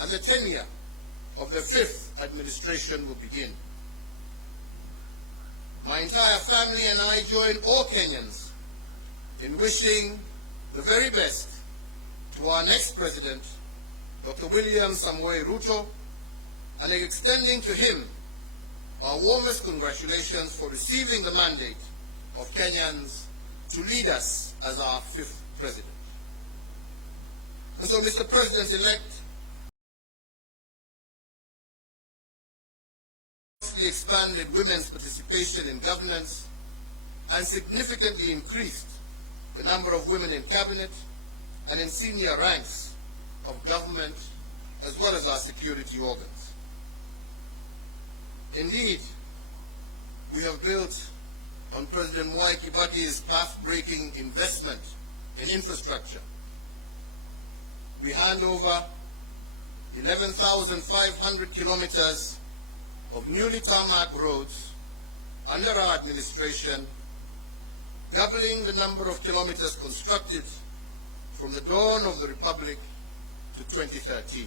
and the tenure of the fifth administration will begin. My entire family and I join all Kenyans in wishing the very best to our next president, Dr. William Samoei Ruto, and extending to him our warmest congratulations for receiving the mandate of Kenyans to lead us as our fifth president. And so, Mr. President-elect, expanded women's participation in governance and significantly increased the number of women in cabinet and in senior ranks of government as well as our security organs. Indeed, we have built on President Mwai Kibaki's path-breaking investment in infrastructure. We hand over 11,500 kilometers of newly tarmac roads under our administration, doubling the number of kilometers constructed from the dawn of the Republic to 2013.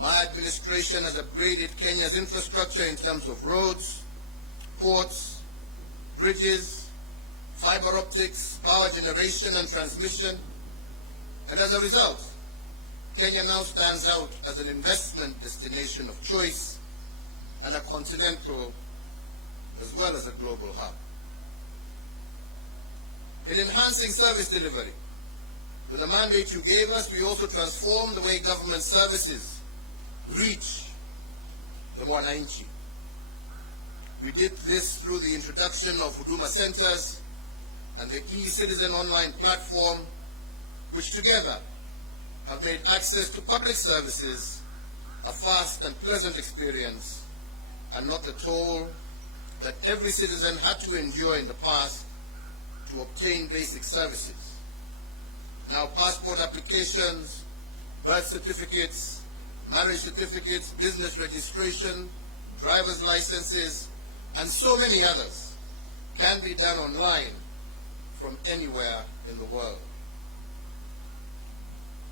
My administration has upgraded Kenya's infrastructure in terms of roads, ports, bridges, fiber optics, power generation and transmission, and as a result, Kenya now stands out as an investment destination of choice and a continental as well as a global hub. In enhancing service delivery, with the mandate you gave us, we also transformed the way government services reach the mwananchi. We did this through the introduction of Huduma Centers and the e-Citizen online platform, which together have made access to public services a fast and pleasant experience and not the toll that every citizen had to endure in the past to obtain basic services. Now passport applications, birth certificates, marriage certificates, business registration, driver's licenses, and so many others can be done online from anywhere in the world.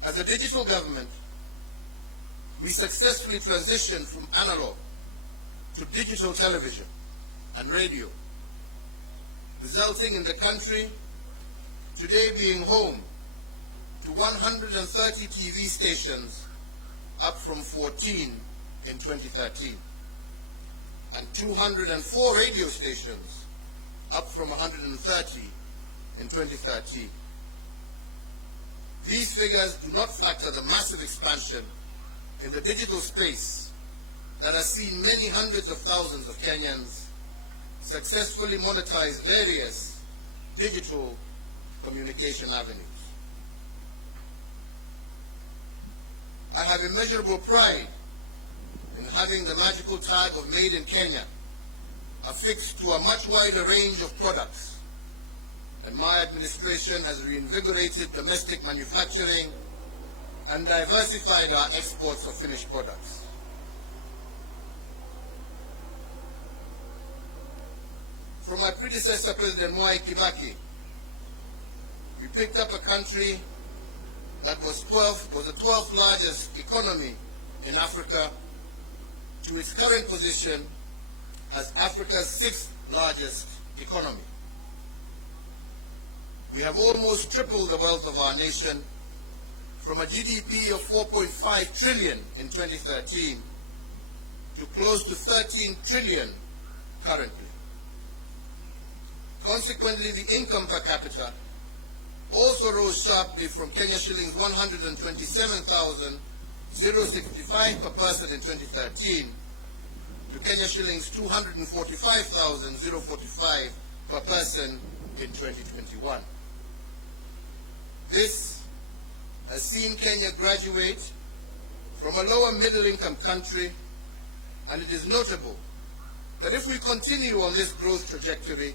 As a digital government, we successfully transitioned from analog to digital television and radio, resulting in the country today being home to 130 TV stations, up from 14 in 2013, and 204 radio stations, up from 130 in 2013. These figures do not factor the massive expansion in the digital space that has seen many hundreds of thousands of Kenyans successfully monetize various digital communication avenues. I have immeasurable pride in having the magical tag of Made in Kenya affixed to a much wider range of products, and my administration has reinvigorated domestic manufacturing and diversified our exports of finished products. From my predecessor, President Mwai Kibaki, we picked up a country that was the 12th largest economy in Africa to its current position as Africa's 6th largest economy. We have almost tripled the wealth of our nation from a GDP of 4.5 trillion in 2013 to close to 13 trillion currently. Consequently, the income per capita also rose sharply from Kenya shillings 127,065 per person in 2013 to Kenya shillings 245,045 per person in 2021. This has seen Kenya graduate from a lower middle income country, and it is notable that if we continue on this growth trajectory,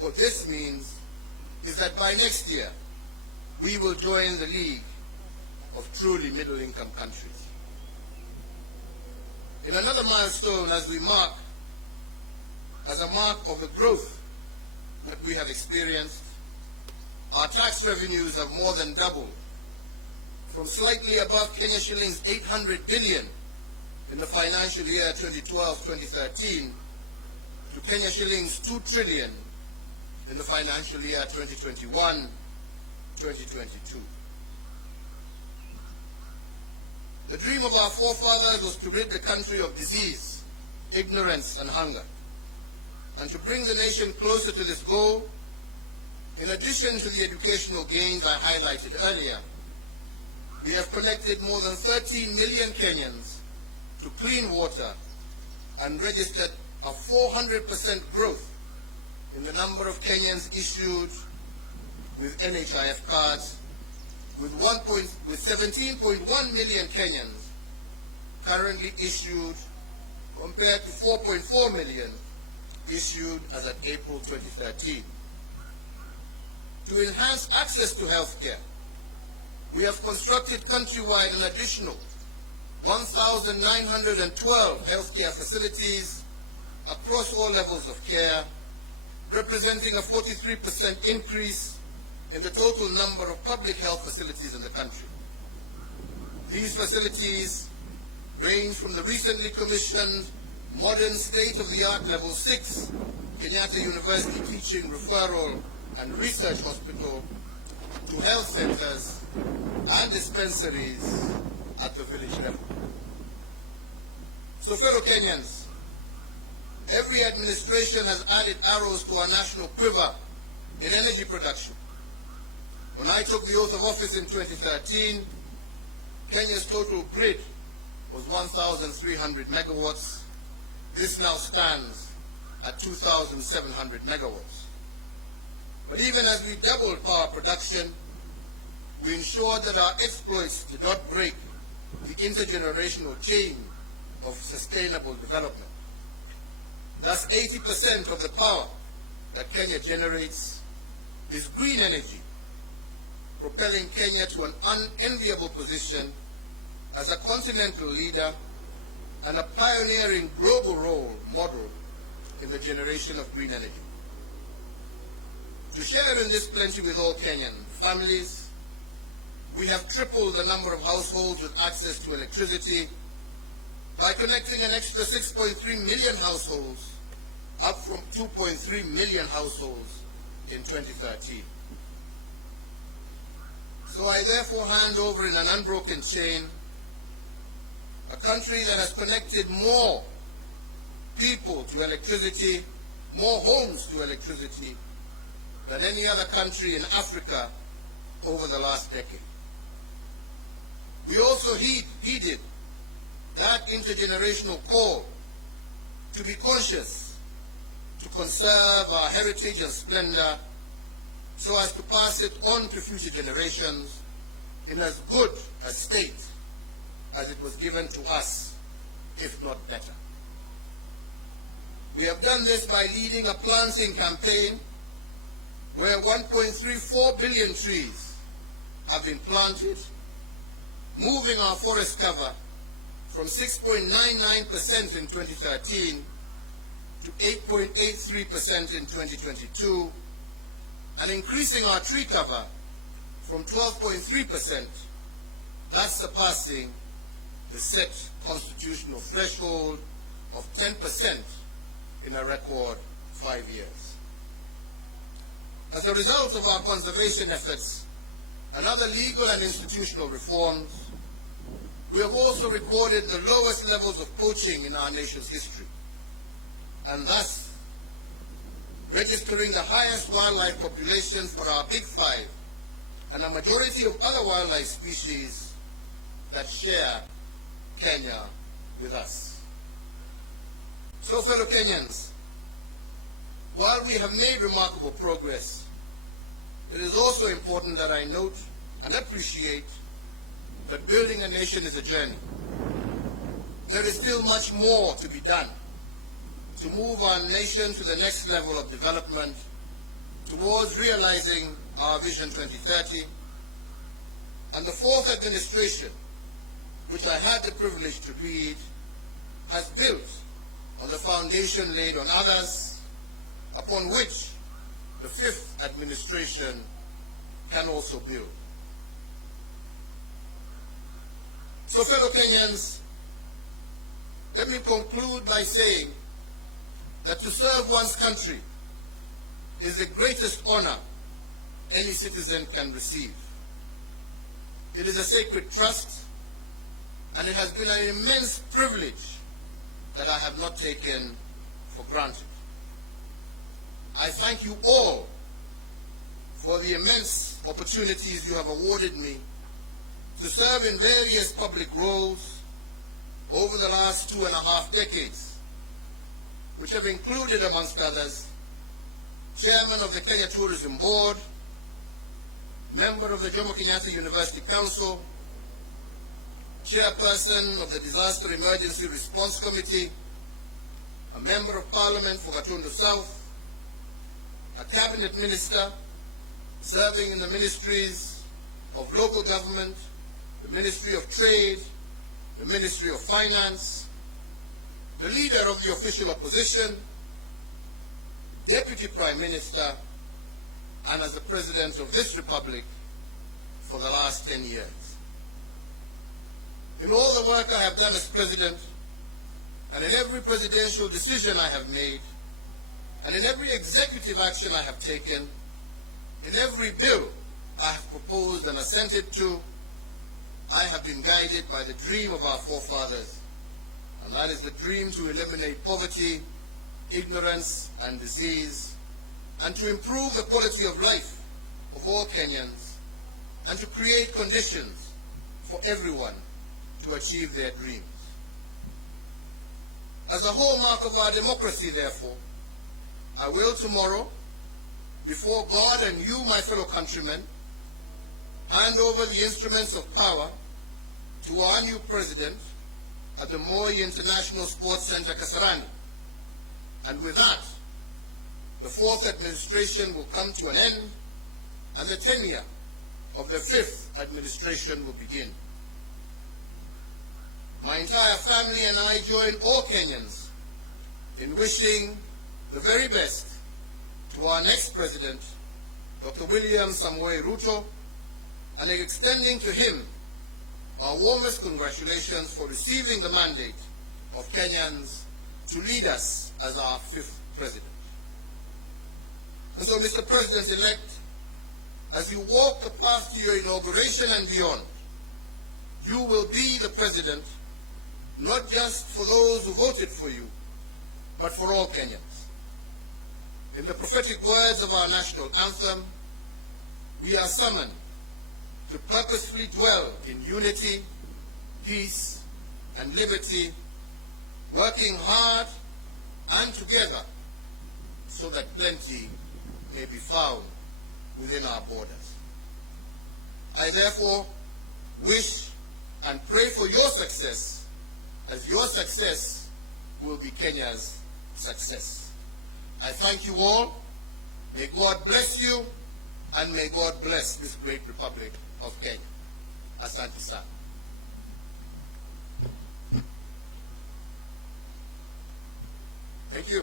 what this means is that by next year, we will join the league of truly middle-income countries. In another milestone as a mark of the growth that we have experienced, our tax revenues have more than doubled from slightly above Kenya shillings 800 billion in the financial year 2012-2013 to Kenya shillings 2 trillion in the financial year 2021-2022. The dream of our forefathers was to rid the country of disease, ignorance, and hunger. And to bring the nation closer to this goal, in addition to the educational gains I highlighted earlier, we have connected more than 13 million Kenyans to clean water and registered a 400% growth in the number of Kenyans issued with NHIF cards, with 17.1 million Kenyans currently issued compared to 4.4 million issued as at April 2013. To enhance access to health care, we have constructed countrywide an additional 1,912 healthcare facilities across all levels of care, representing a 43% increase in the total number of public health facilities in the country. These facilities range from the recently commissioned modern state-of-the-art Level 6 Kenyatta University Teaching, Referral and Research Hospital to health centers and dispensaries at the village level. So, fellow Kenyans, every administration has added arrows to our national quiver in energy production. When I took the oath of office in 2013, Kenya's total grid was 1,300 megawatts. This now stands at 2,700 megawatts. But even as we doubled power production, we ensured that our exploits did not break the intergenerational chain of sustainable development. Thus, 80% of the power that Kenya generates is green energy, propelling Kenya to an unenviable position as a continental leader and a pioneering global role model in the generation of green energy. To share in this plenty with all Kenyan families, we have tripled the number of households with access to electricity by connecting an extra 6.3 million households, up from 2.3 million households in 2013. So I therefore hand over in an unbroken chain a country that has connected more people to electricity, more homes to electricity, than any other country in Africa over the last decade. We also heeded that intergenerational call to be conscious, to conserve our heritage and splendor, so as to pass it on to future generations in as good a state as it was given to us, if not better. We have done this by leading a planting campaign where 1.34 billion trees have been planted, moving our forest cover from 6.99% in 2013 to 8.83% in 2022, and increasing our tree cover from 12.3%, thus surpassing the set constitutional threshold of 10% in a record 5 years. As a result of our conservation efforts and other legal and institutional reforms, we have also recorded the lowest levels of poaching in our nation's history, and thus registering the highest wildlife population for our Big Five and a majority of other wildlife species that share Kenya with us. So, fellow Kenyans, while we have made remarkable progress, it is also important that I note and appreciate that building a nation is a journey. There is still much more to be done to move our nation to the next level of development towards realizing our Vision 2030. And the fourth administration, which I had the privilege to lead, has built on the foundation laid on others, upon which the fifth administration can also build. So, fellow Kenyans, let me conclude by saying that to serve one's country is the greatest honor any citizen can receive. It is a sacred trust, and it has been an immense privilege that I have not taken for granted. I thank you all for the immense opportunities you have awarded me to serve in various public roles over the last 2.5 decades, which have included, amongst others, Chairman of the Kenya Tourism Board, member of the Jomo Kenyatta University Council, Chairperson of the Disaster Emergency Response Committee, a Member of Parliament for Gatundu South, a Cabinet Minister serving in the Ministries of Local Government, the Ministry of Trade, the Ministry of Finance, the Leader of the Official Opposition, Deputy Prime Minister, and as the President of this Republic for the last 10 years. In all the work I have done as President, and in every presidential decision I have made, and in every executive action I have taken, in every bill I have proposed and assented to, I have been guided by the dream of our forefathers, and that is the dream to eliminate poverty, ignorance, and disease, and to improve the quality of life of all Kenyans, and to create conditions for everyone to achieve their dreams. As a hallmark of our democracy, therefore, I will tomorrow, before God and you, my fellow countrymen, hand over the instruments of power to our new president at the Moi International Sports Center, Kasarani. And with that, the fourth administration will come to an end, and the tenure of the fifth administration will begin. My entire family and I join all Kenyans in wishing the very best to our next president, Dr. William Samoei Ruto, and extending to him our warmest congratulations for receiving the mandate of Kenyans to lead us as our fifth president. And so, Mr. President-elect, as you walk the path to your inauguration and beyond, you will be the president not just for those who voted for you, but for all Kenyans. In the prophetic words of our national anthem, we are summoned to purposefully dwell in unity, peace, and liberty, working hard and together so that plenty may be found within our borders. I therefore wish and pray for your success, as your success will be Kenya's success. I thank you all. May God bless you, and may God bless this great Republic of Kenya. Asante sana. Thank you.